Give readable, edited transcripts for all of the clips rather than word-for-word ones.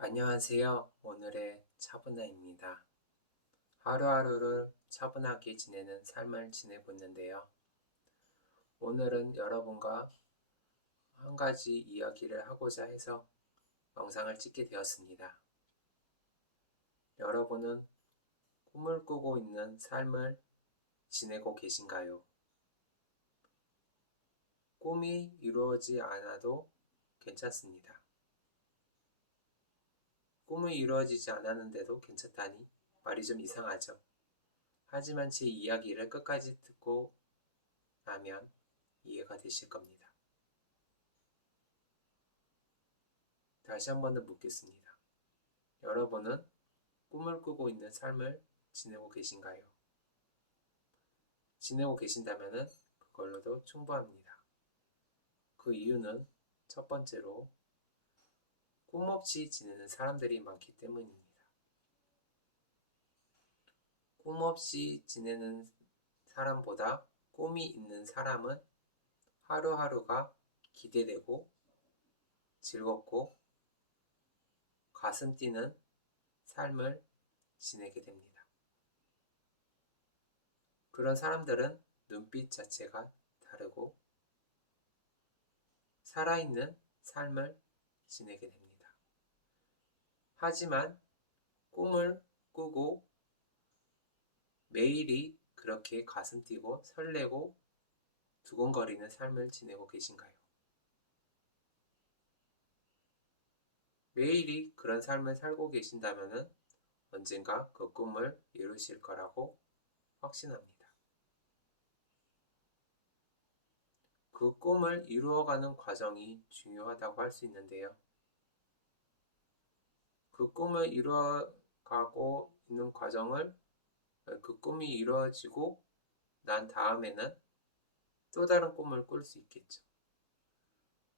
안녕하세요. 오늘의 차분화입니다. 하루하루를 차분하게 지내는 삶을 지내고 있는데요. 오늘은 여러분과 한 가지 이야기를 하고자 해서 영상을 찍게 되었습니다. 여러분은 꿈을 꾸고 있는 삶을 지내고 계신가요? 꿈이 이루어지지 않아도 괜찮습니다. 꿈이 이루어지지 않았는데도 괜찮다니 말이 좀 이상하죠. 하지만 제 이야기를 끝까지 듣고 나면 이해가 되실 겁니다. 다시 한 번 더 묻겠습니다. 여러분은 꿈을 꾸고 있는 삶을 지내고 계신가요? 지내고 계신다면 그걸로도 충분합니다. 그 이유는 첫 번째로 꿈 없이 지내는 사람들이 많기 때문입니다. 꿈 없이 지내는 사람보다 꿈이 있는 사람은 하루하루가 기대되고 즐겁고 가슴 뛰는 삶을 지내게 됩니다. 그런 사람들은 눈빛 자체가 다르고 살아있는 삶을 지내게 됩니다. 하지만 꿈을 꾸고 매일이 그렇게 가슴 뛰고 설레고 두근거리는 삶을 지내고 계신가요? 매일이 그런 삶을 살고 계신다면 언젠가 그 꿈을 이루실 거라고 확신합니다. 그 꿈을 이루어가는 과정이 중요하다고 할 수 있는데요. 그 꿈을 이루어가고 있는 과정을 그 꿈이 이루어지고 난 다음에는 또 다른 꿈을 꿀 수 있겠죠.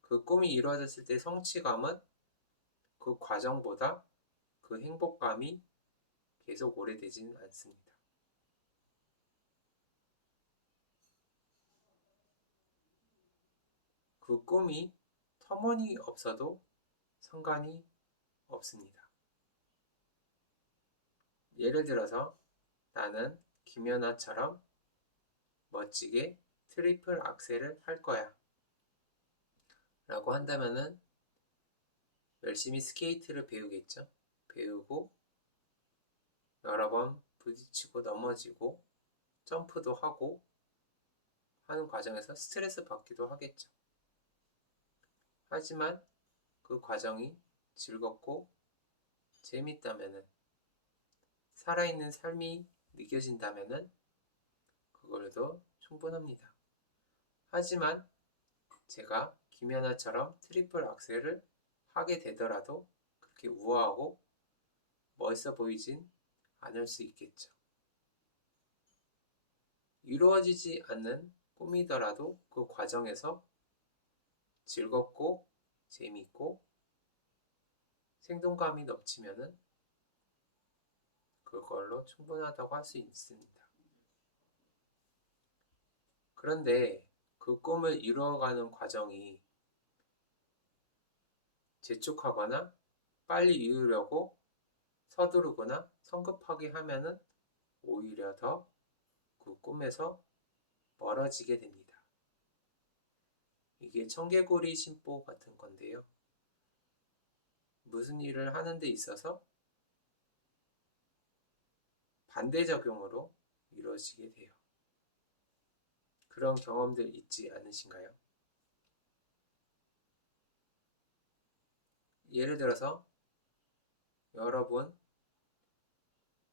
그 꿈이 이루어졌을 때 성취감은 그 과정보다 그 행복감이 계속 오래되지는 않습니다. 그 꿈이 터무니없어도 상관이 없습니다. 예를 들어서 나는 김연아처럼 멋지게 트리플 악셀을 할 거야 라고 한다면은 열심히 스케이트를 배우겠죠. 배우고 여러 번 부딪히고 넘어지고 점프도 하고 하는 과정에서 스트레스 받기도 하겠죠. 하지만 그 과정이 즐겁고 재밌다면은 살아있는 삶이 느껴진다면은 그걸로도 충분합니다. 하지만 제가 김연아처럼 트리플 악셀을 하게 되더라도 그렇게 우아하고 멋있어 보이진 않을 수 있겠죠. 이루어지지 않는 꿈이더라도 그 과정에서 즐겁고 재밌고 생동감이 넘치면은 그걸로 충분하다고 할 수 있습니다. 그런데 그 꿈을 이루어가는 과정이 재촉하거나 빨리 이루려고 서두르거나 성급하게 하면은 오히려 더 그 꿈에서 멀어지게 됩니다. 이게 청개구리 심보 같은 건데요. 무슨 일을 하는 데 있어서 반대작용으로 이루어지게 돼요. 그런 경험들 있지 않으신가요? 예를 들어서 여러분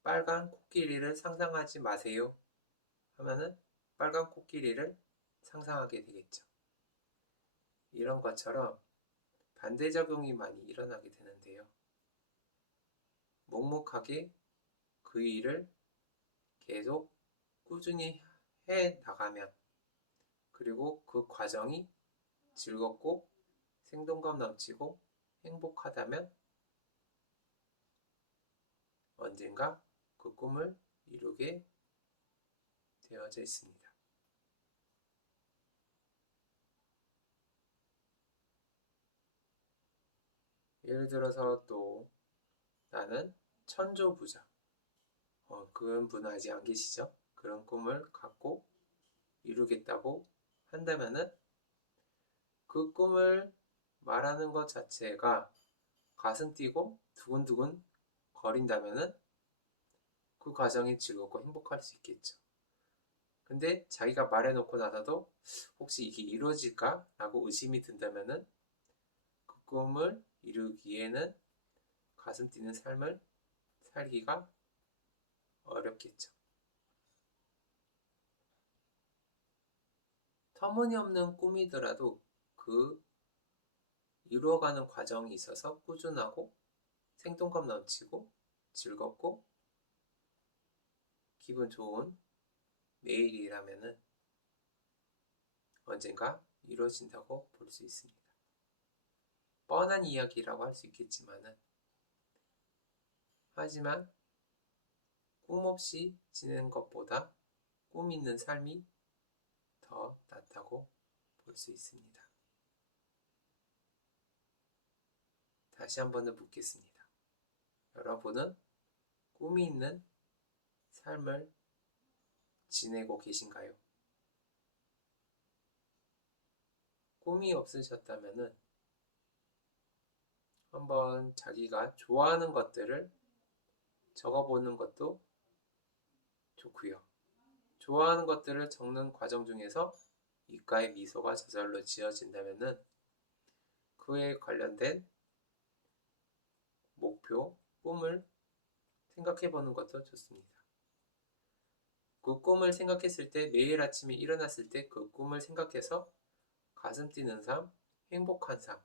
빨간 코끼리를 상상하지 마세요 하면은 빨간 코끼리를 상상하게 되겠죠. 이런 것처럼 반대작용이 많이 일어나게 되는데요. 묵묵하게 그 일을 계속 꾸준히 해 나가면 그리고 그 과정이 즐겁고 생동감 넘치고 행복하다면 언젠가 그 꿈을 이루게 되어져 있습니다. 예를 들어서 또 나는 천조부자. 그런 분은 아직 안 계시죠? 그런 꿈을 갖고 이루겠다고 한다면은 그 꿈을 말하는 것 자체가 가슴 뛰고 두근두근 거린다면은 그 과정이 즐겁고 행복할 수 있겠죠. 근데 자기가 말해놓고 나서도 혹시 이게 이루어질까? 라고 의심이 든다면은 그 꿈을 이루기에는 가슴 뛰는 삶을 살기가 어렵겠죠. 터무니없는 꿈이더라도 그 이루어가는 과정이 있어서 꾸준하고 생동감 넘치고 즐겁고 기분 좋은 매일이라면은 언젠가 이루어진다고 볼 수 있습니다. 뻔한 이야기라고 할 수 있겠지만은 하지만 꿈 없이 지내는 것보다 꿈 있는 삶이 더 낫다고 볼 수 있습니다. 다시 한 번 더 묻겠습니다. 여러분은 꿈이 있는 삶을 지내고 계신가요? 꿈이 없으셨다면은 한번 자기가 좋아하는 것들을 적어보는 것도 좋고요. 좋아하는 것들을 적는 과정 중에서 입가에 미소가 저절로 지어진다면은 그에 관련된 목표, 꿈을 생각해보는 것도 좋습니다. 그 꿈을 생각했을 때 매일 아침에 일어났을 때 그 꿈을 생각해서 가슴 뛰는 삶, 행복한 삶,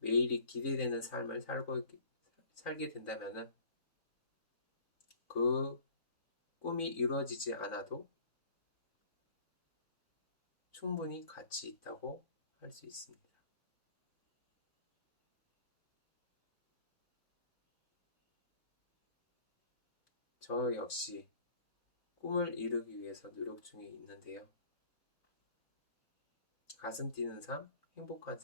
매일이 기대되는 삶을 살게 된다면은 그 꿈이 이루어지지 않아도 충분히 가치 있다고 할 수 있습니다. 저 역시 꿈을 이루기 위해서 노력 중에 있는데요. 가슴 뛰는 삶, 행복한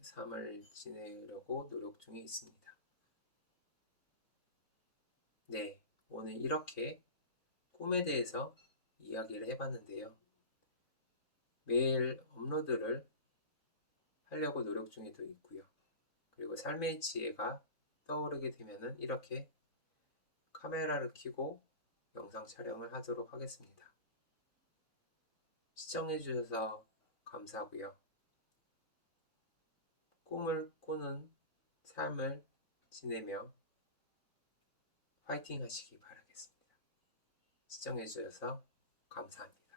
삶을 지내려고 노력 중에 있습니다. 네, 오늘 이렇게 꿈에 대해서 이야기를 해봤는데요. 매일 업로드를 하려고 노력 중에도 있고요. 그리고 삶의 지혜가 떠오르게 되면은 이렇게 카메라를 켜고 영상 촬영을 하도록 하겠습니다. 시청해주셔서 감사하고요. 꿈을 꾸는 삶을 지내며 파이팅 하시기 바라겠습니다. 시청해주셔서 감사합니다.